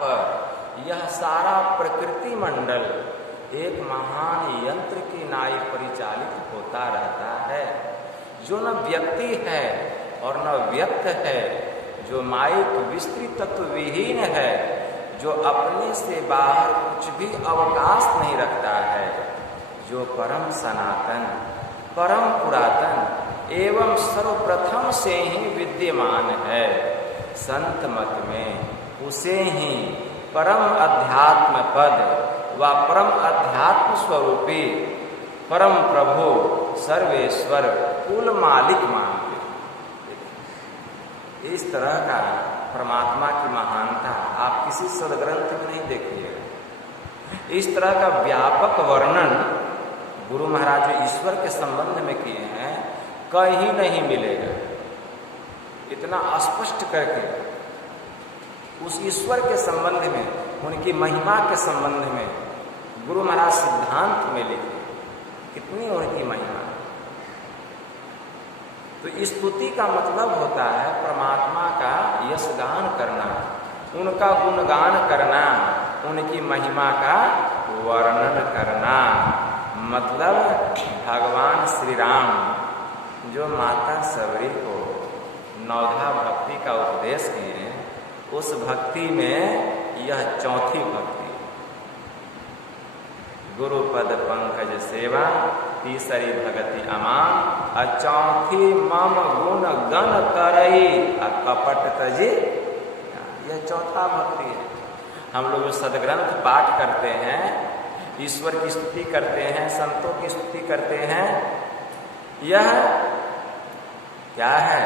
पर यह सारा प्रकृति मंडल एक महान यंत्र की नाई परिचालित होता रहता है, जो न व्यक्ति है और न व्यक्त है, जो माइक विस्तृत तत्व विहीन है, जो अपने से बाहर कुछ भी अवकाश नहीं रखता है, जो परम सनातन, परम पुरातन एवं सर्वप्रथम से ही विद्यमान है। संत मत में उसे ही परम अध्यात्म पद व परम अध्यात्म स्वरूपी परम प्रभु सर्वेश्वर कुल मालिक मानते। इस तरह का परमात्मा की महानता आप किसी सदग्रंथ में नहीं देखिएगा। इस तरह का व्यापक वर्णन गुरु महाराज जो ईश्वर के संबंध में किए हैं कहीं नहीं मिलेगा। इतना स्पष्ट करके उस ईश्वर के संबंध में, उनकी महिमा के संबंध में गुरु महाराज सिद्धांत में लिखे, कितनी उनकी महिमा। तो स्तुति का मतलब होता है परमात्मा का यशगान करना, उनका गुणगान करना, उनकी महिमा का वर्णन करना। मतलब भगवान श्री राम जो माता सबरी को नवधा भक्ति का उपदेश किए, उस भक्ति में यह चौथी भक्ति, गुरुपद पंकज सेवा, तीसरी भगति अमान, और चौथी मम गुण गण करई और कपट तजी, यह चौथा भक्ति है। हम लोग जो सदग्रंथ पाठ करते हैं, ईश्वर की स्तुति करते हैं, संतों की स्तुति करते हैं, यह क्या है?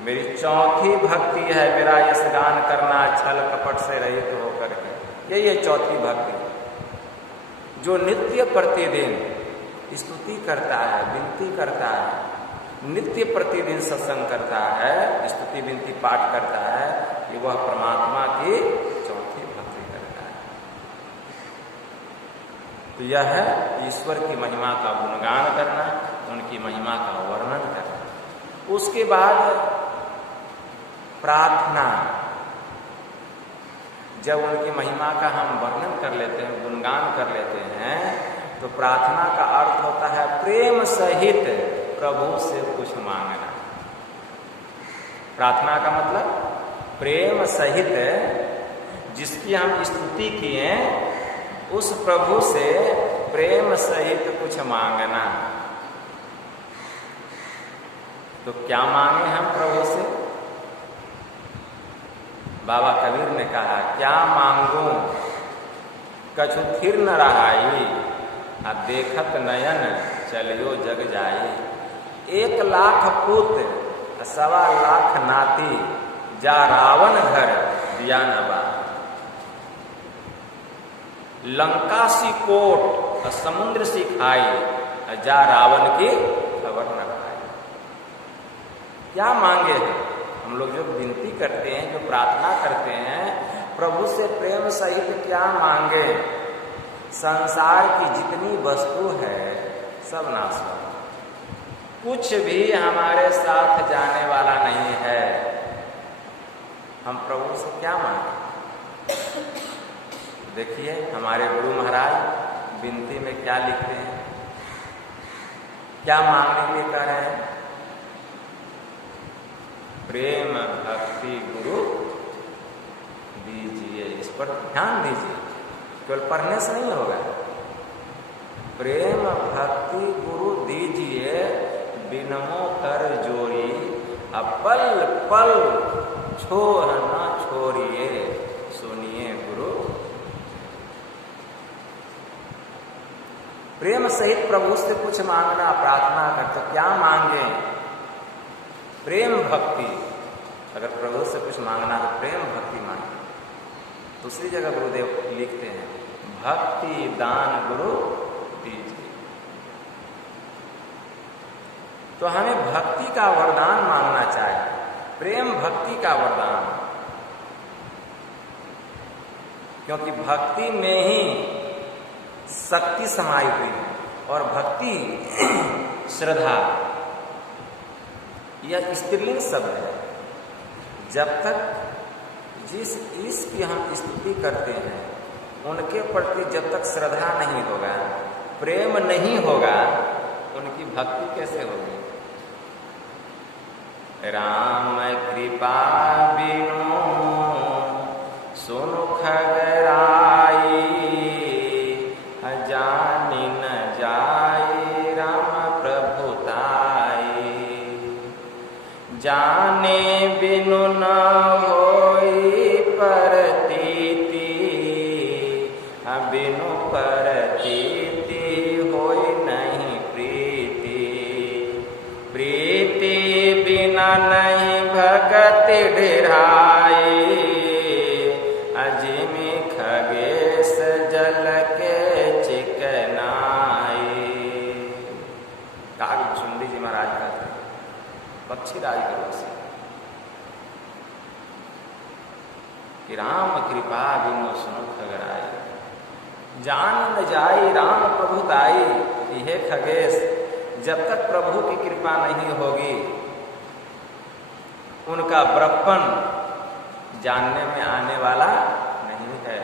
मेरी चौथी भक्ति है, मेरा यशगान करना छल कपट से रहित होकर के। ये चौथी भक्ति जो नित्य प्रतिदिन स्तुति करता है, विनती करता है, नित्य प्रतिदिन सत्संग करता है, स्तुति विनती पाठ करता है, कि वह परमात्मा की चौथी भक्ति करता है। तो यह है ईश्वर की महिमा का गुणगान करना, उनकी महिमा का वर्णन करना। उसके बाद प्रार्थना, जब उनकी महिमा का हम वर्णन कर लेते हैं, गुणगान कर लेते हैं, तो प्रार्थना का अर्थ होता है प्रेम सहित प्रभु से कुछ मांगना। प्रार्थना का मतलब प्रेम सहित जिसकी हम स्तुति किए, उस प्रभु से प्रेम सहित कुछ मांगना। तो क्या मांगे हम प्रभु से? बाबा कबीर ने कहा, क्या मांगू कछु थिर न रहाई, आ देखत नयन चलियो जग जाई। 1 लाख पुत्र 1.25 लाख नाती, जा रावण घर दिया न बा। लंका सी कोट समुद्र सी खाई, जा रावण की खबर न खाई। क्या मांगे हैं हम लोग? जो विनती करते हैं, जो प्रार्थना करते हैं, प्रभु से प्रेम सहित क्या मांगे? संसार की जितनी वस्तु है सब नाश हो, कुछ भी हमारे साथ जाने वाला नहीं है। हम प्रभु से क्या मांगे? देखिए हमारे गुरु महाराज विनती में क्या लिखते हैं, क्या मांगने के लिए कह रहे हैं? प्रेम भक्ति गुरु दीजिए। इस पर ध्यान दीजिए, केवल पढ़ने से नहीं होगा। प्रेम भक्ति गुरु दीजिए, बिनमो कर जोरी, पल पल छोड़ न छोड़िए, सुनिए गुरु। प्रेम सहित प्रभु से कुछ मांगना, प्रार्थना कर, तो क्या मांगे? प्रेम भक्ति। अगर प्रभु से कुछ मांगना है, प्रेम भक्ति मांगे। दूसरी जगह गुरुदेव लिखते हैं, भक्ति दान गुरु दीजिए। तो हमें भक्ति का वरदान मांगना चाहिए, प्रेम भक्ति का वरदान, क्योंकि भक्ति में ही शक्ति समाई हुई है। और भक्ति श्रद्धा यह स्त्रीलिंग शब्द है। जब तक जिस ईश की हम स्तुति करते हैं उनके प्रति जब तक श्रद्धा नहीं होगा, प्रेम नहीं होगा, उनकी भक्ति कैसे होगी? राम कृपा बिनु सुनु खगराई, जानि न जाई राम प्रभुताई। जाने बिनु न होई परतीति, बिनु परतीति होई नहीं प्रीति। प्रीति बिना नहीं भगति ढिराई, अजिमि खगेश जल के चिकनाई। कागभूषुंडी जी महाराज कहते हैं, पक्षी राज करो से कि राम कृपा बिनु सुनु खगराई। जान न जाई राम प्रभुताई, हे खगेश, जब तक प्रभु की कृपा नहीं होगी उनका बड़प्पन जानने में आने वाला नहीं है।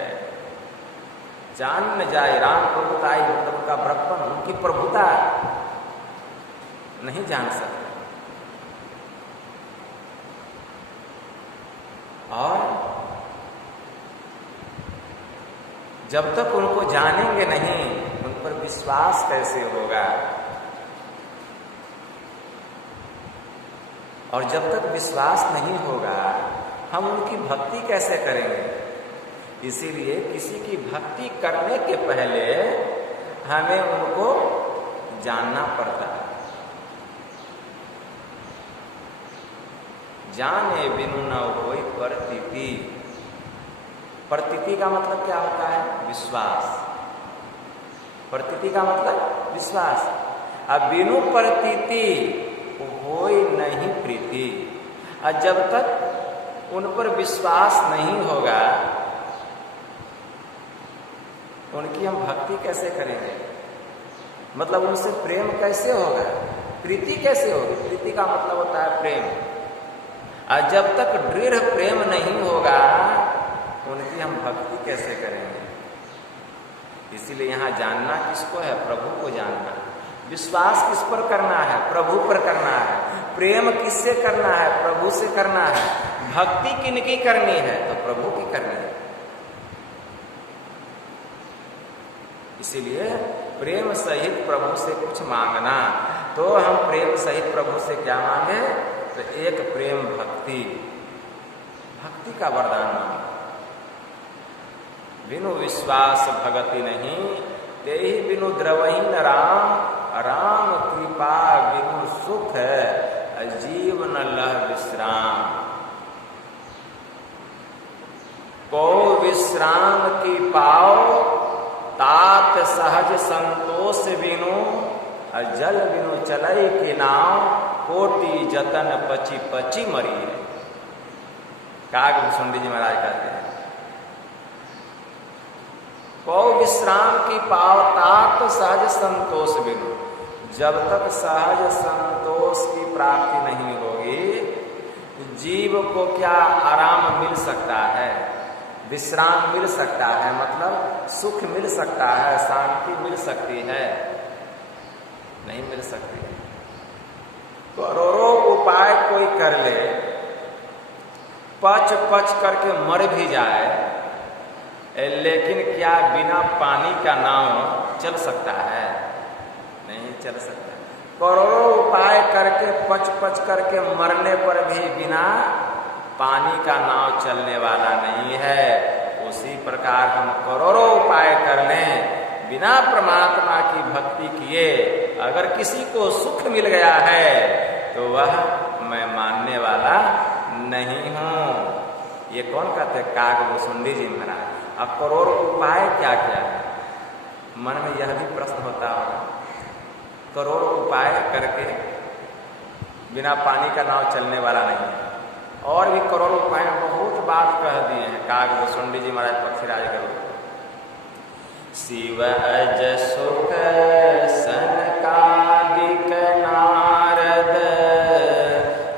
जान न जाए राम प्रभुताई, मतलब उनका बड़प्पन, उनकी प्रभुता नहीं जान सकते। और जब तक उनको जानेंगे नहीं, उन पर विश्वास कैसे होगा? और जब तक विश्वास नहीं होगा, हम उनकी भक्ति कैसे करेंगे? इसीलिए किसी की भक्ति करने के पहले हमें उनको जानना पड़ता है। जाने बिनु न होई प्रतीति। प्रतीति का मतलब क्या होता है? विश्वास। प्रतीति का मतलब विश्वास। अब बिनु प्रतीति होई नहीं प्रीति। और जब तक उन पर विश्वास नहीं होगा, उनकी हम भक्ति कैसे करेंगे? मतलब उनसे प्रेम कैसे होगा? प्रीति कैसे होगी? प्रीति का मतलब होता है प्रेम। और जब तक दृढ़ प्रेम नहीं होगा, उनकी हम भक्ति कैसे करेंगे? इसीलिए यहाँ जानना किसको है? प्रभु को जानना। विश्वास किस पर करना है? प्रभु पर करना है। प्रेम किससे करना है? प्रभु से करना है। भक्ति किनकी करनी है? तो प्रभु की करनी है। इसीलिए प्रेम सहित प्रभु से कुछ मांगना, तो हम प्रेम सहित प्रभु से क्या मांगे? तो एक प्रेम भक्ति, भक्ति का वरदान मांगे। बिनु विश्वास भगति नहीं, तेहि बिनु द्रवहीन राम। राम कृपा बिनु सुख जीवन लह विश्राम। को विश्राम की पाओ, तात सहज संतोष बिनु। जल बिनु चलई के नाव, कोटि जतन पची पची मरी है। कागभूषुंडी जी महाराज कहते हैं, को विश्राम की पाओ, तात सहज संतोष बिनु। जब तक सहज संतोष की प्राप्ति नहीं होगी, जीव को क्या आराम मिल सकता है? विश्राम मिल सकता है, मतलब सुख मिल सकता है, शांति मिल सकती है? नहीं मिल सकती। करोड़ों उपाय कोई कर ले, पच पच करके मर भी जाए, लेकिन क्या बिना पानी का नाव चल सकता है? नहीं चल सकता। करोड़ों उपाय करके पच पच करके मरने पर भी बिना पानी का नाव चलने वाला नहीं है। उसी प्रकार हम करोड़ों उपाय कर लें, बिना परमात्मा की भक्ति किए अगर किसी को सुख मिल गया है, तो वह मैं मानने वाला नहीं हूं। ये कौन कहते? कागभूषुंडी जी महाराज। अब करोड़ों उपाय क्या क्या है? मन में यह भी प्रश्न होता होगा, करोड़ों उपाय करके बिना पानी का नाव चलने वाला नहीं है। और भी करोड़ों उपाय बहुत बात कह दिए हैं कागभूषुंडी जी महाराज पक्षीराज करो। शिव अज सुख सनकादिक नारद,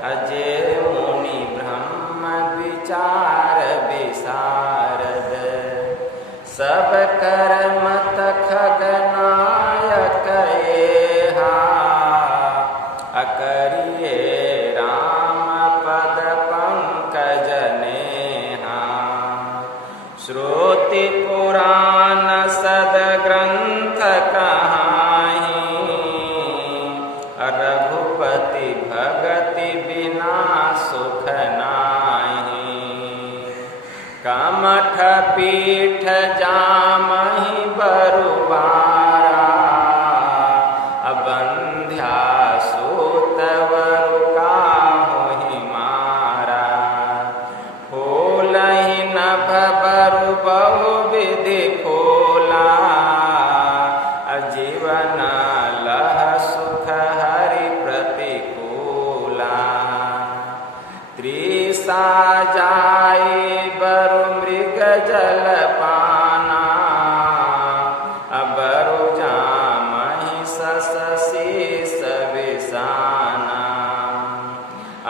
अजय मुनि ब्रह्म विचार सब कर मत खगनायक येहा, अकरिए राम पद पंकज नेहा। श्रुति पुराण सद ग्रंथ कहाहीं, रघुपति भगति बिना सुख नाही। कमठ पीठ जामहि बरुबारा, अबंध्या सूत वरु काहुहि मारा। फूलहि नभ बरु बहु विधि फूला, जीवन लह सुख हरि प्रतिकूला। त्रिसा जाई बरु मृग जल पाना, बरु जामहि सस शीस बिसाना।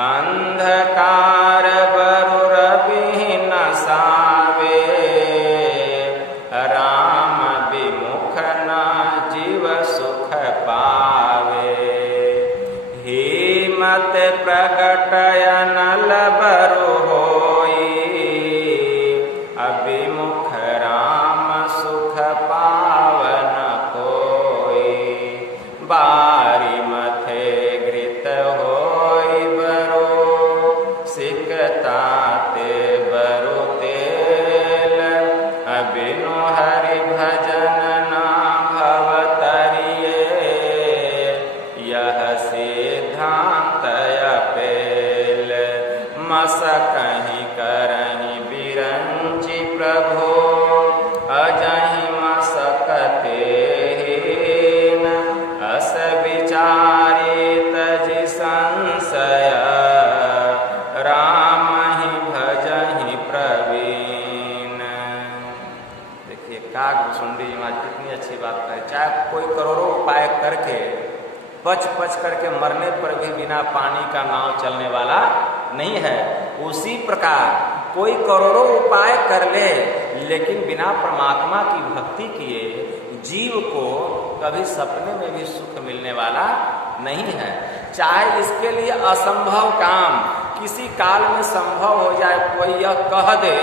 अंधकार बरु रवि न सावे, राम विमुख न जीव सुख पावे। हिमत प्रगटय नल बरु होई, अभिमुख राम सुख पावन कोई। बारी मथे घृत होई बरु, सिकता ते बरु तेल। अबिनु हरि भजन ना भवतरिये, यह सिद्धांत अपेल। मस कहीं करहीं बिरंचि प्रभु, अजहि मसकते हीन। अस विचारी तजि संशय, राम ही भजहि प्रवीण। देखिए काकभुसुंडी महाराज कितनी अच्छी बात कहे। चाहे कोई करोड़ों उपाय करके पच पच करके मरने पर भी बिना पानी का नाव चलने वाला नहीं है, उसी प्रकार कोई करोड़ों उपाय कर ले लेकिन बिना परमात्मा की भक्ति किए जीव को कभी सपने में भी सुख मिलने वाला नहीं है। चाहे इसके लिए असंभव काम किसी काल में संभव हो जाए, कोई यह कह दे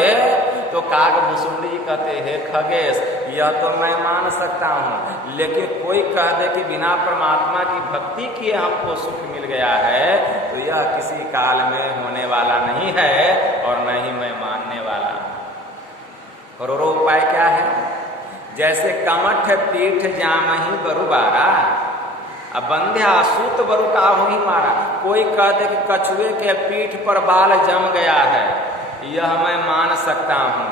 तो काकभुसुंडी कहते हे खगेश यह तो मैं मान सकता हूँ, लेकिन कोई कह दे कि बिना परमात्मा की भक्ति किए हमको सुख मिल गया है, तो यह किसी काल में होने वाला नहीं है और न ही मैं मानने वाला। करोड़ों उपाय क्या है? जैसे कमठ पीठ जामहि बरुबारा, अब बंध्या सूत बरु काहू ही मारा। कोई कह दे कि कछुए के पीठ पर बाल जम गया है, यह मैं मान सकता हूँ।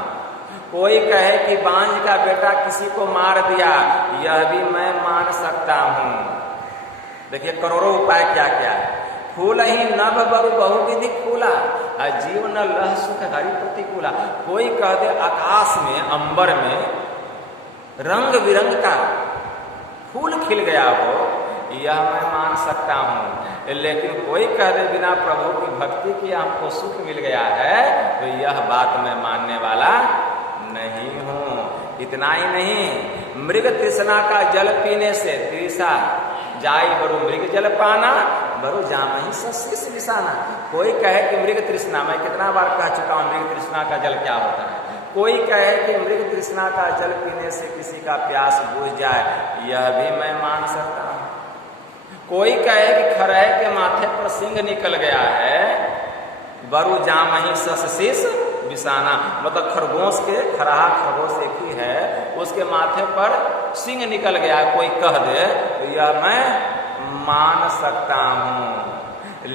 कोई कहे कि बांझ का बेटा किसी को मार दिया, यह भी मैं मान सकता हूँ। देखिए करोड़ों उपाय क्या क्या है। फूल ही नभ बरु बहुविधि फूला, जीवन लह सुख हरि प्रतिकूला। कोई कह दे आकाश में अंबर में रंग बिरंग का फूल खिल गया हो, यह मैं मान सकता हूँ। लेकिन कोई कह दे बिना प्रभु की भक्ति की हमको सुख मिल गया है, तो यह बात मैं मानने वाला नहीं हूँ। इतना ही नहीं, मृग तृष्णा का जल पीने से तृषा जाई बरु मृग जल पाना, बरु जामहि शीस बिसाना। कोई कहे कि मृग तृष्णा, मैं कितना बार कह चुका हूँ मृग तृष्णा का जल क्या होता है। कोई कहे कि मृग तृष्णा का जल पीने से किसी का प्यास बुझ जाए, यह भी मैं मान सकता हूँ। कोई कहे कि खरहे के माथे पर सिंह निकल गया है, बरु जामहि शीस बिसाना, मतलब खरगोश के खरहा खरगोश एक ही है, उसके माथे पर सिंह निकल गया, कोई कह दे तो यह मैं मान सकता हूँ।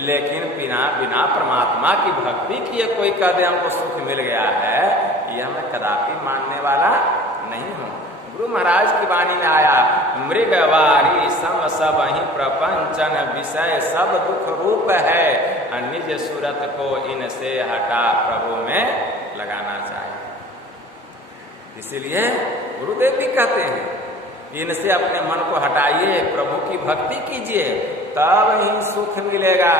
लेकिन बिना परमात्मा की भक्ति किए कोई कह दे हमको सुख मिल गया है, यह मैं कदापि मानने वाला नहीं हूँ। गुरु महाराज की वाणी में आया, मृगवारी सम सब ही प्रपंचन विषय सब दुख रूप है, निज सूरत को इनसे हटा प्रभु में लगाना चाहिए। इसीलिए गुरुदेव भी कहते हैं इनसे अपने मन को हटाइए, प्रभु की भक्ति कीजिए, तब ही सुख मिलेगा।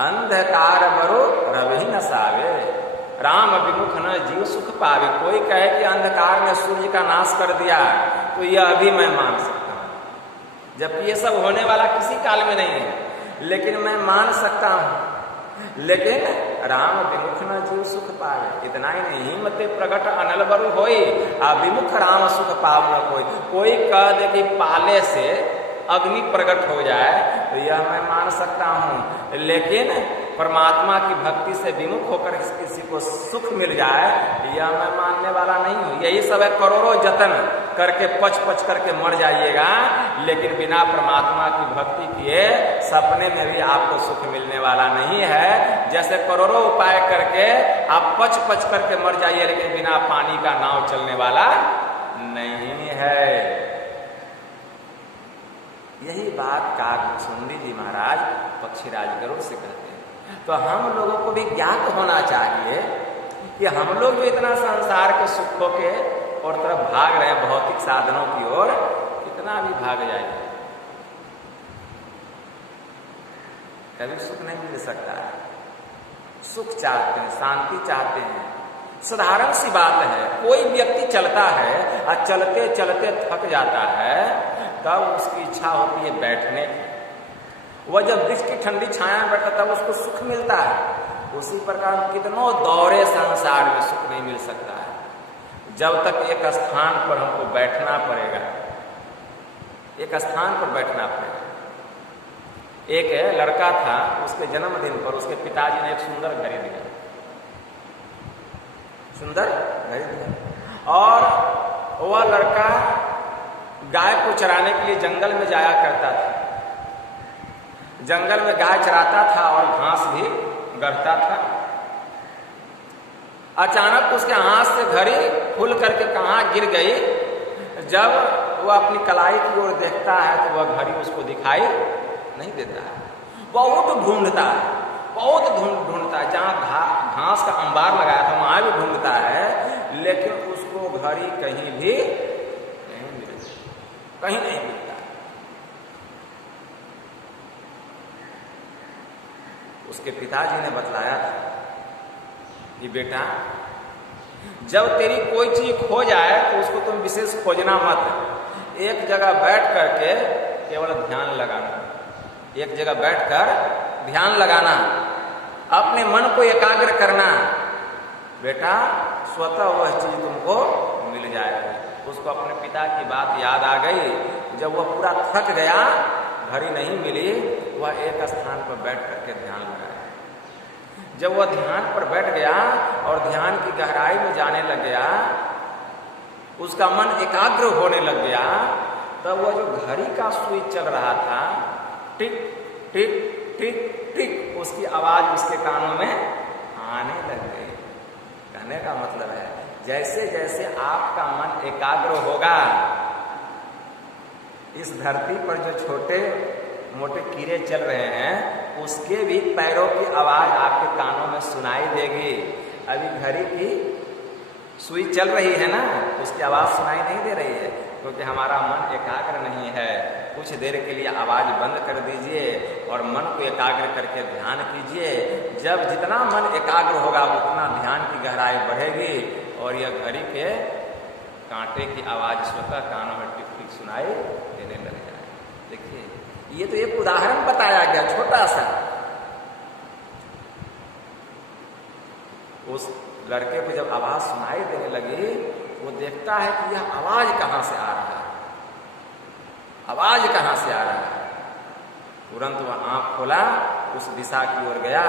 अंधकार बरो रवि न सावे। राम विमुख न जीव सुख पावे। कोई कहे कि अंधकार ने सूर्य का नाश कर दिया तो यह अभी मैं मान सकता हूं, जबकि ये सब होने वाला किसी काल में नहीं है, लेकिन मैं मान सकता हूं। लेकिन राम विमुख न जीव सुख पावे, इतना ही नहीं, हिम्मते प्रगट अनल बरु होई, अविमुख राम सुख पाव न कोई। कोई कह दे कि पाले से अग्नि प्रकट हो जाए तो यह मैं मान सकता हूं, लेकिन परमात्मा की भक्ति से विमुख होकर किसी को सुख मिल जाए यह मैं मानने वाला नहीं हूं। यही सब है, करोड़ों जतन करके पच पच करके मर जाइएगा, लेकिन बिना परमात्मा की भक्ति किए सपने में भी आपको सुख मिलने वाला नहीं है। जैसे करोड़ों उपाय करके आप पच पच करके मर जाइए, लेकिन बिना पानी का नाव चलने वाला नहीं है। यही बात काकभुसुंडी जी महाराज पक्षीराज गरुड़ से कहते हैं। तो हम लोगों को भी ज्ञात होना चाहिए कि हम लोग जो इतना संसार के सुखों के और तरफ भाग रहे हैं, भौतिक साधनों की ओर, कितना भी भाग जाए कभी सुख नहीं मिल सकता है। सुख चाहते हैं, शांति चाहते हैं, साधारण सी बात है। कोई व्यक्ति चलता है और चलते चलते थक जाता है, तब उसकी इच्छा होती है बैठने की। वह जब वृक्ष की ठंडी छाया में बैठता तब उसको सुख मिलता है। उसी प्रकार कितनों दौरे संसार में सुख नहीं मिल सकता है। जब तक एक स्थान पर हमको बैठना पड़ेगा, एक स्थान पर बैठना पड़ेगा। एक लड़का था, उसके जन्मदिन पर उसके पिताजी ने एक सुंदर घड़ी दिया, सुंदर घड़ी दिया। और वह लड़का गाय को चराने के लिए जंगल में जाया करता था। जंगल में गाय चराता था और घास भी गढ़ता था। अचानक उसके हाथ से घड़ी खुल करके कहाँ गिर गई। जब वह अपनी कलाई की ओर देखता है तो वह घड़ी उसको दिखाई नहीं देता है। बहुत ढूंढता है, बहुत ढूंढता है। जहाँ घास का अंबार लगाया था वहां भी ढूंढता है, लेकिन उसको घड़ी कहीं भी कहीं नहीं मिलता। उसके पिताजी ने बतलाया था कि बेटा, जब तेरी कोई चीज खो जाए तो उसको तुम विशेष खोजना मत। एक जगह बैठ करके केवल ध्यान लगाना, एक जगह बैठकर ध्यान लगाना, अपने मन को एकाग्र करना। बेटा, स्वतः वह चीज तुमको मिल जाएगी। उसको अपने पिता की बात याद आ गई। जब वह पूरा थक गया, घड़ी नहीं मिली, वह एक स्थान पर बैठ करके ध्यान लगाया। जब वह ध्यान पर बैठ गया और ध्यान की गहराई में जाने लग गया, उसका मन एकाग्र होने लग गया, तब वह जो घड़ी का सुई चल रहा था, टिक टिक टिक टिक, उसकी आवाज उसके कानों में आने लग गई। कहने का मतलब है, जैसे जैसे आपका मन एकाग्र होगा, इस धरती पर जो छोटे मोटे कीड़े चल रहे हैं उसके भी पैरों की आवाज आपके कानों में सुनाई देगी। अभी घड़ी की सुई चल रही है ना, उसकी आवाज सुनाई नहीं दे रही है, क्योंकि हमारा मन एकाग्र नहीं है। कुछ देर के लिए आवाज बंद कर दीजिए और मन को एकाग्र करके ध्यान कीजिए। जब जितना मन एकाग्र होगा उतना ध्यान की गहराई बढ़ेगी और यह घड़ी के कांटे की आवाज स्वतः कानों में टिक टिक सुनाई देने लग जाए। देखिए, ये तो एक उदाहरण बताया गया छोटा सा। उस लड़के को जब आवाज सुनाई देने लगी, वो देखता है कि यह आवाज कहां से आ रहा है, आवाज कहां से आ रहा है। तुरंत वह आंख खोला, उस दिशा की ओर गया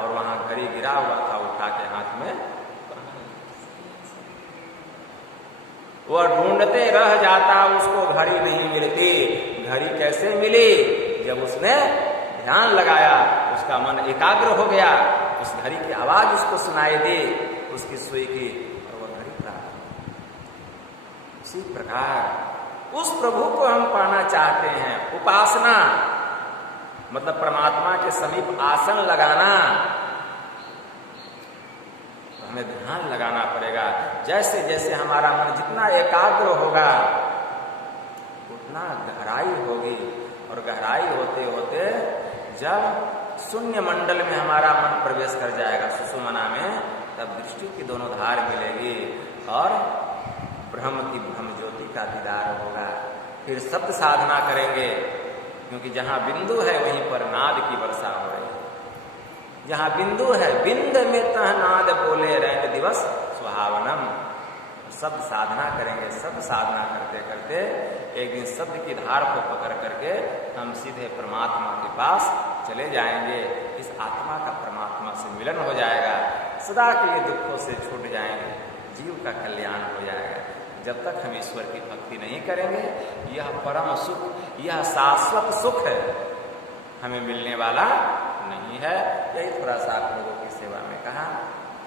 और वहां घड़ी गिरा हुआ था, उठा के हाथ में। वह ढूंढते रह जाता, उसको घड़ी नहीं मिलती। घड़ी कैसे मिली? जब उसने ध्यान लगाया, उसका मन एकाग्र हो गया, उस घड़ी की आवाज उसको सुनाई दी, उसकी सुई की, और वह घड़ी प्राप्त। उसी प्रकार उस प्रभु को हम पाना चाहते हैं। उपासना मतलब परमात्मा के समीप आसन लगाना, तो हमें ध्यान लगाना पड़ेगा। जैसे जैसे हमारा मन जितना एकाग्र होगा उतना गहराई होगी, और गहराई होते होते जब शून्य मंडल में हमारा मन प्रवेश कर जाएगा, सुषुम्ना में, तब दृष्टि की दोनों धार मिलेगी और ब्रह्म की ब्रह्म ज्योति का दीदार होगा। फिर शब्द साधना करेंगे, क्योंकि जहां बिंदु है वहीं पर नाद की वर्षा हो रही है। जहां बिंदु है, बिंद में तह नाद बोले रैन दिवस सुहावनम। शब्द साधना करेंगे, शब्द साधना करते करते एक दिन शब्द की धार को पकड़ करके हम सीधे परमात्मा के पास चले जाएंगे। इस आत्मा का परमात्मा से मिलन हो जाएगा, सदा के लिए दुखों से छूट जाएंगे, जीव का कल्याण हो जाएगा। जब तक हम ईश्वर की भक्ति नहीं करेंगे, यह परम सुख, यह शाश्वत सुख है, हमें मिलने वाला नहीं है। यही थोड़ा सा आप लोगों की सेवा में कहा।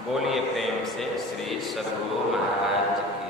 बोलिए प्रेम से श्री सद्गुरु महाराज की।